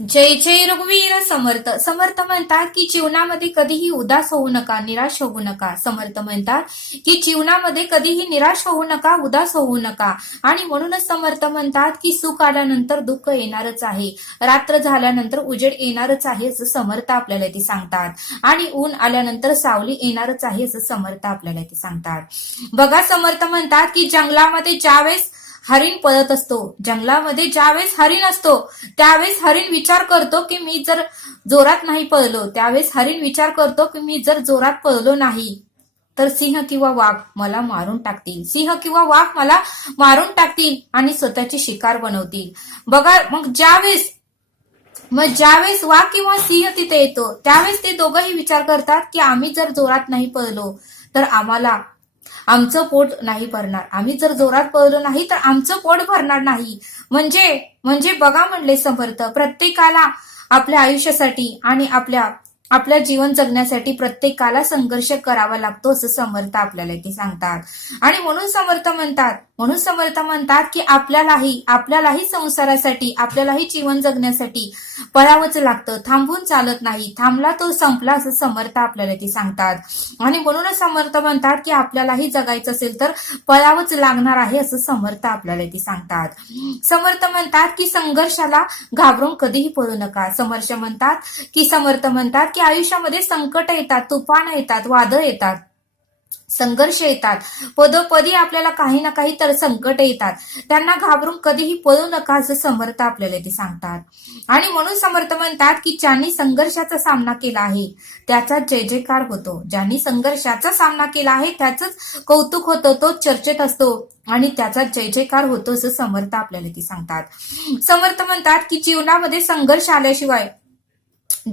जय जय रघुवीर समर्थ. समर्थ म्हणतात की जीवनामध्ये कधीही उदास होऊ नका निराश होऊ नका. समर्थ म्हणतात की जीवनामध्ये कधीही निराश होऊ नका उदास होऊ नका. आणि म्हणूनच समर्थ म्हणतात की सुख आल्यानंतर दुःख येणारच आहे. रात्र झाल्यानंतर उजेड येणारच आहे असं समर्थ आपल्याला ते सांगतात. आणि ऊन आल्यानंतर सावली येणारच आहे असं समर्थ आपल्याला ते सांगतात. बघा समर्थ म्हणतात की जंगलामध्ये ज्यावेळेस हरिण पळत असतो. जंगलामध्ये ज्यावेळेस हरिण असतो त्यावेळेस हरिण विचार करतो की मी जर जोरात नाही पळलो त्यावेळेस हरिण विचार करतो की मी जर जोरात पळलो नाही. तर सिंह किंवा वाघ मला मारून टाकतील. सिंह किंवा वाघ मला मारून टाकतील आणि स्वतःची शिकार बनवतील. बघा मग ज्यावेळेस मग ज्यावेळेस वाघ किंवा सिंह तिथे येतो त्यावेळेस ते दोघंही विचार करतात की आम्ही जर जोरात नाही पळलो तर आम्हाला आमचं पोट नाही भरणार. आम्ही जर जोरात पळलो नाही तर आमचं पोट भरणार नाही. म्हणजे म्हणजे बघा म्हणले समर्थ प्रत्येकाला आपल्या आयुष्यासाठी आणि आपल्या आपल्या जीवन जगण्यासाठी प्रत्येकाला संघर्ष करावा लागतो असं समर्थ आपल्याला ते सांगतात. आणि म्हणून समर्थ म्हणतात म्हणून समर्थ म्हणतात की आपल्यालाही आपल्यालाही संसारासाठी आपल्यालाही जीवन जगण्यासाठी पळावंच लागतं. थांबून चालत नाही. थांबला तो संपला असं समर्थ आपल्याला ते सांगतात. आणि म्हणूनच समर्थ म्हणतात की आपल्यालाही जगायचं असेल तर पळावंच लागणार आहे असं समर्थ आपल्याला ते सांगतात. समर्थ म्हणतात की संघर्षाला घाबरून कधीही पळू नका. समर्थ म्हणतात की समर्थ म्हणतात की आयुष्यामध्ये संकट येतात तुफान येतात वादळ येतात. संघर्ष येतात. पदोपदी आपल्याला काही ना काही तर संकट येतात. त्यांना घाबरून कधीही पळू नका असं समर्थ आपल्याला ते सांगतात. आणि म्हणून समर्थ म्हणतात की ज्यांनी संघर्षाचा सामना केला आहे त्याचा जय जयकार होतो. ज्यांनी संघर्षाचा सामना केला आहे त्याचंच कौतुक होतं तो चर्चेत असतो आणि त्याचा जय जयकार होतो असं समर्थ आपल्याला ते सांगतात. समर्थ म्हणतात की जीवनामध्ये संघर्ष आल्याशिवाय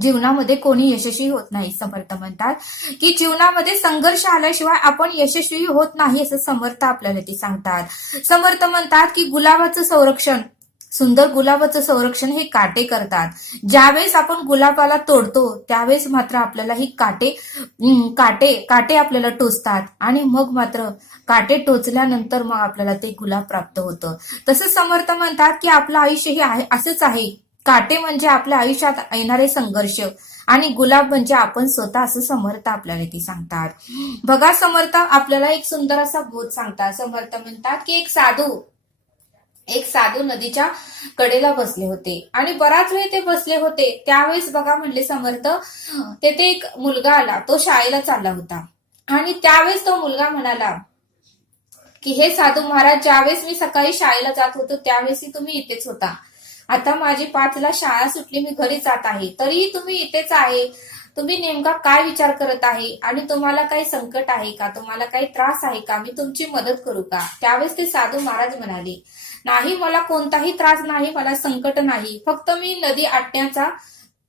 जीवनामध्ये कोणी यशस्वी होत नाही समर्थ म्हणतात. की जीवनामध्ये संघर्ष आल्याशिवाय आपण यशस्वी होत नाही असं समर्थ आपल्याला ते सांगतात. समर्थ म्हणतात की गुलाबाचं संरक्षण सुंदर गुलाबाचं संरक्षण हे काटे करतात. ज्यावेळेस आपण गुलाबाला तोडतो त्यावेळेस मात्र आपल्याला ही काटे काटे काटे आपल्याला टोचतात आणि मग मात्र काटे टोचल्यानंतर मग आपल्याला ते गुलाब प्राप्त होतं. तसं समर्थ म्हणतात की आपलं आयुष्य हे आहे असंच आहे. काटे म्हणजे आपल्या आयुष्यात येणारे संघर्ष आणि गुलाब म्हणजे आपण स्वतः असं समर्थ आपल्याला ते सांगतात. बघा समर्थ आपल्याला एक सुंदर असा बोध सांगतात. समर्थ म्हणतात की एक साधू एक साधू नदीच्या कडेला बसले होते आणि बराच वेळ ते बसले होते. त्यावेळेस बघा म्हणले समर्थ तेथे एक मुलगा आला तो शाळेला चालला होता. आणि त्यावेळेस तो मुलगा म्हणाला की हे साधू महाराज ज्यावेळेस मी सकाळी शाळेला जात होतो त्यावेळेस तुम्ही इथेच होता. आता माझी पाचला शाळा सुटली मी घरी जात आहे. तरीही तुम्ही इथेच आहे. तुम्ही नेमका काय विचार करत आहे? आणि तुम्हाला काही संकट आहे का? तुम्हाला काही त्रास आहे का? मी तुमची मदत करू का? त्यावेळेस ते साधू महाराज म्हणाले नाही मला कोणताही त्रास नाही मला संकट नाही. फक्त मी नदी आटण्याचा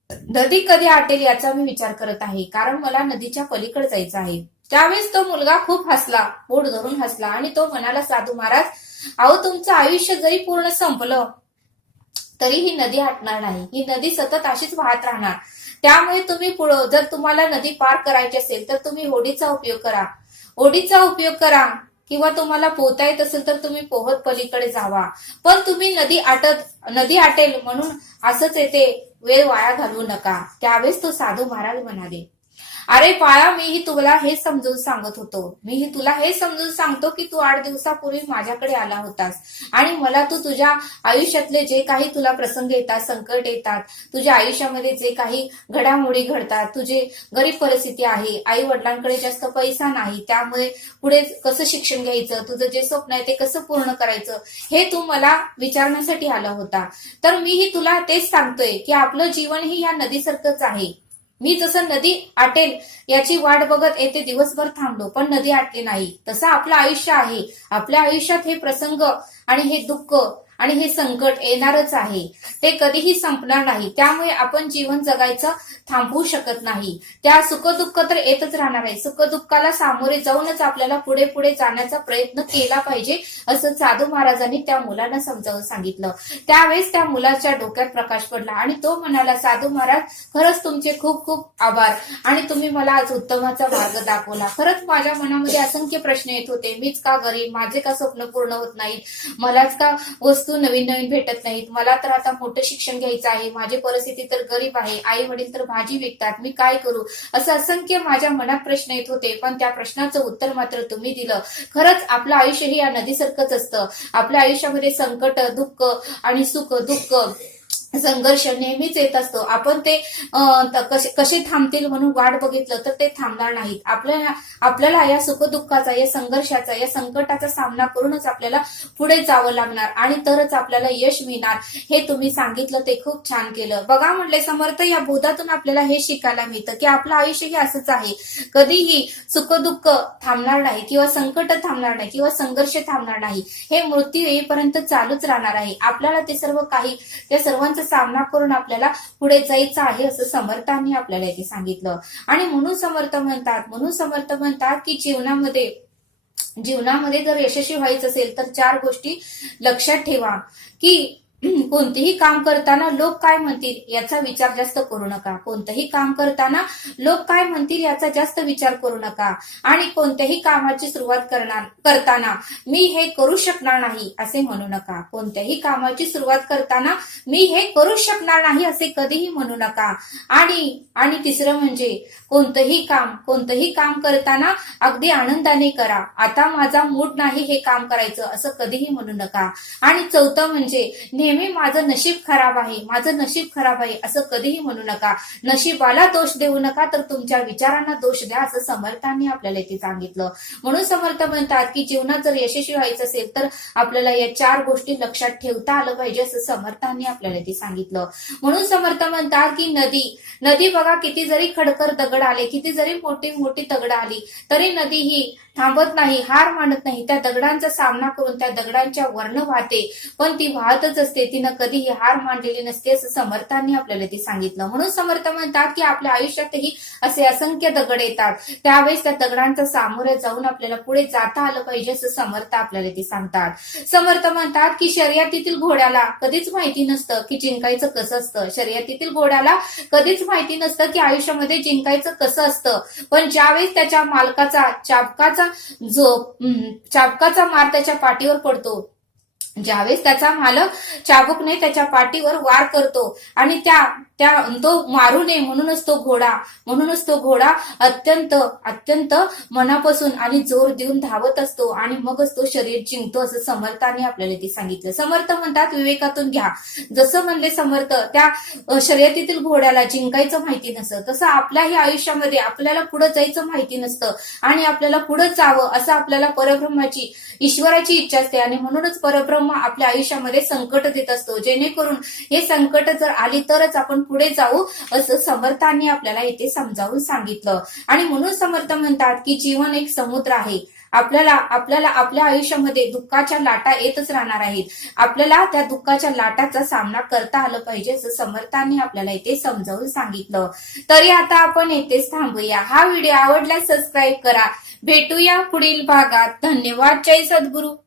नदी कधी आटेल याचा मी विचार करत आहे. कारण मला नदीच्या पलीकडे जायचं आहे. त्यावेळेस तो मुलगा खूप हसला पोट धरून हसला आणि तो म्हणाला साधू महाराज अहो तुमचं आयुष्य जरी पूर्ण संपलं तरी ही नदी हटणार नाही. ही नदी सतत अशीच वाहत राहणार. त्यामुळे तुम्ही पुढं जर तुम्हाला नदी पार करायची असेल तर तुम्ही होडीचा उपयोग करा. होडीचा उपयोग करा किंवा तुम्हाला पोहता येत असेल तर तुम्ही पोहत पलीकडे जावा. पण तुम्ही नदी आटत नदी आटेल म्हणून असंच येते वेळ वाया घालवू नका. त्यावेळेस तो साधू महाराज म्हणाले अरे बाळा मीही तुला हे समजून सांगत होतो. मीही तुला हे समजून सांगतो की तू आठ दिवसापूर्वी माझ्याकडे आला होतास. आणि मला तू तुझ्या आयुष्यातले जे काही तुला प्रसंग येतात संकट येतात तुझ्या आयुष्यामध्ये जे काही घडामोडी घडतात तुझे गरीब परिस्थिती आहे आई वडिलांकडे जास्त पैसा नाही त्यामुळे पुढे कसं शिक्षण घ्यायचं तुझं जे स्वप्न आहे ते कसं पूर्ण करायचं हे तू मला विचारण्यासाठी आला होता. तर मीही तुला तेच सांगतोय की आपलं जीवन ही या नदीसारखंच आहे. मी जसं नदी आटेल याची वाट बघत येते दिवसभर थांबलो पण नदी आटली नाही. तसं आपलं आयुष्य आहे. आपल्या आयुष्यात हे प्रसंग आणि हे दुःख आणि हे संकट येणारच आहे. ते कधीही संपणार नाही. त्यामुळे आपण जीवन जगायचं थांबवू शकत नाही. त्या सुखदुःख तर येतच राहणार आहे. सुखदुःखाला सामोरे जाऊनच आपल्याला पुढे पुढे जाण्याचा प्रयत्न केला पाहिजे असं साधू महाराजांनी त्या मुलांना समजावून सांगितलं. त्यावेळेस त्या मुलाच्या डोक्यात प्रकाश पडला आणि तो म्हणाला साधू महाराज खरंच तुमचे खूप खूप आभार. आणि तुम्ही मला आज उत्तमाचा मार्ग दाखवला. खरंच माझ्या मनामध्ये असंख्य प्रश्न येत होते. मीच का गरीब? माझे का स्वप्न पूर्ण होत नाहीत मलाच का वस्तू वस्तू नवीन नवीन भेटत नाहीत. मला तर आता मोठं शिक्षण घ्यायचं आहे. माझी परिस्थिती तर गरीब आहे. आई वडील तर भाजी विकतात. मी काय करू? असं असंख्य माझ्या मनात प्रश्न येत होते पण त्या प्रश्नाचं उत्तर मात्र तुम्ही दिलं. खरंच आपलं आयुष्य हे या नदीसारखंच असतं. आपल्या आयुष्यामध्ये संकट दुःख आणि सुख दुःख संघर्ष नेहमीच येत असतो. आपण ते कसे कसे थांबतील म्हणून वाट बघितलं तर ते थांबणार नाहीत. आपल्याला आपल्याला या सुखदुःखाचा या संघर्षाचा या संकटाचा सामना करूनच आपल्याला पुढे जावं लागणार आणि तरच आपल्याला यश मिळणार. हे तुम्ही सांगितलं ते खूप छान केलं. बघा म्हटले समर्थ या बोधातून आपल्याला हे शिकायला मिळतं की आपलं आयुष्य हे असंच आहे. कधीही सुखदुःख थांबणार नाही किंवा संकट थांबणार नाही किंवा संघर्ष थांबणार नाही. हे मृत्यू येईपर्यंत चालूच राहणार आहे. आपल्याला ते सर्व काही त्या सर्वांचं सामना करून आपल्याला पुढे जायचं आहे असं समर्थांनी आपल्याला इथे सांगितलं. आणि म्हणून समर्थ म्हणतात म्हणून समर्थ म्हणतात की जीवनामध्ये जीवनामध्ये जर यशस्वी व्हायचं असेल तर चार गोष्टी लक्षात ठेवा. की कोणतेही काम करताना लोक काय म्हणतील याचा विचार जास्त करू नका. कोणतंही काम करताना लोक काय म्हणतील याचा जास्त विचार करू नका. आणि कोणत्याही कामाची सुरुवात करणार करताना मी हे करू शकणार नाही असे म्हणू नका. कोणत्याही कामाची सुरुवात करताना मी हे करू शकणार नाही असे कधीही म्हणू नका. आणि आणि तिसरं म्हणजे कोणतंही काम कोणतंही काम करताना अगदी आनंदाने करा. आता माझा मूड नाही हे काम करायचं असं कधीही म्हणू नका. आणि चौथं म्हणजे नेहमी माझं नशीब खराब आहे माझं नशीब खराब आहे असं कधीही म्हणू नका. नशिबाला दोष देऊ नका तर तुमच्या विचारांना दोष द्या असं समर्थांनी आपल्याला इथे सांगितलं. म्हणून समर्थ म्हणतात की जीवनात जर यशस्वी व्हायचं असेल तर आपल्याला या चार गोष्टी लक्षात ठेवता आलं पाहिजे असं समर्थांनी आपल्याला इथे सांगितलं. म्हणून समर्थ म्हणतात की नदी नदी बघा किती जरी खडकर दगड आले किती जरी मोठी मोठी दगड आली तरी नदी ही थांबत नाही हार मानत नाही. त्या दगडांचा सामना करून त्या दगडांच्या वर्ण वाहते. पण ती वाहतच असते. तिनं कधीही हार मांडलेली नसते असं समर्थांनी आपल्याला ते सांगितलं. म्हणून समर्थ म्हणतात की आपल्या आयुष्यातही असे असंख्य दगड येतात. त्यावेळेस त्या दगडांचा सामोरे जाऊन आपल्याला पुढे जाता आलं पाहिजे असं समर्थ आपल्याला ते सांगतात. समर्थ म्हणतात की शर्यतीतील घोड्याला कधीच माहिती नसतं की जिंकायचं कसं असतं. शर्यतीतील घोड्याला कधीच माहिती नसतं की आयुष्यामध्ये जिंकायचं कसं असतं. पण ज्यावेळेस त्याच्या मालकाचा चाबकाचा जो चाबकाचा मार त्याच्या पाठीवर पडतो. ज्यावेळेस त्याचा मालक चाबकने त्याच्या पाठीवर वार करतो आणि त्या त्या तो मारू नये म्हणूनच तो घोडा म्हणूनच तो घोडा अत्यंत अत्यंत मनापासून आणि जोर देऊन धावत असतो आणि मगच तो शरीर जिंकतो असं समर्थाने आपल्याला ते सांगितलं. समर्थ म्हणतात विवेकातून घ्या. जसं म्हणले समर्थ त्या शर्यतीतील घोड्याला जिंकायचं माहिती नसतं. तसं आपल्याही आयुष्यामध्ये आपल्याला पुढे जायचं माहिती नसतं आणि आपल्याला पुढे जावं असं आपल्याला परब्रह्माची ईश्वराची इच्छा असते आणि म्हणूनच परब्रह्म आपल्या आयुष्यामध्ये संकट देत असतो. जेणेकरून हे संकट जर आली तरच आपण पुढे जाऊ असं समर्थांनी आपल्याला इथे समजावून सांगितलं. आणि म्हणून समर्थ म्हणतात की जीवन एक समुद्र आहे. आपल्याला आपल्याला आपल्या आयुष्यामध्ये दुःखाच्या लाटा येतच राहणार आहेत. आपल्याला त्या दुःखाच्या लाटाचा सामना करता आलं पाहिजे असं समर्थांनी आपल्याला इथे समजावून सांगितलं. तरी आता आपण येथेच थांबूया. हा व्हिडिओ आवडल्यास सबस्क्राईब करा. भेटूया पुढील भागात. धन्यवाद. जय सद्गुरू.